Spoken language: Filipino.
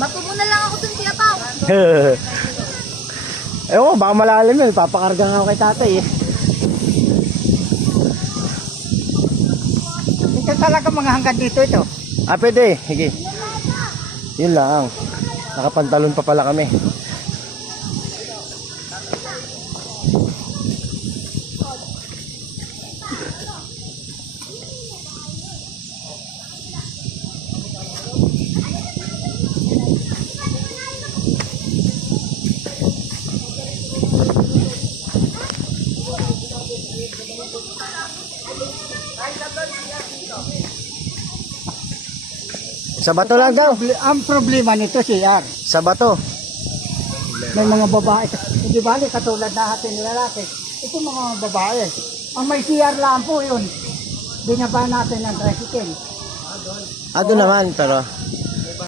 Bato mo na lang ako dun, Kuya Pao. Ewan ko, baka malalim yun. Papakarga nga ako kay tatay eh. Ito talaga mga hanggang dito ito. Ah, pwede. Sige. Yun lang. Nakapantalon pa pala kami. Sa bato lang daw. Ang problema nito CR. Sa bato. May mga babae. Hindi bali katulad na ating lalaki. Ito mga babae. Ang may CR lang po yun. Binaba natin ng tricycle. Ah, doon naman, pero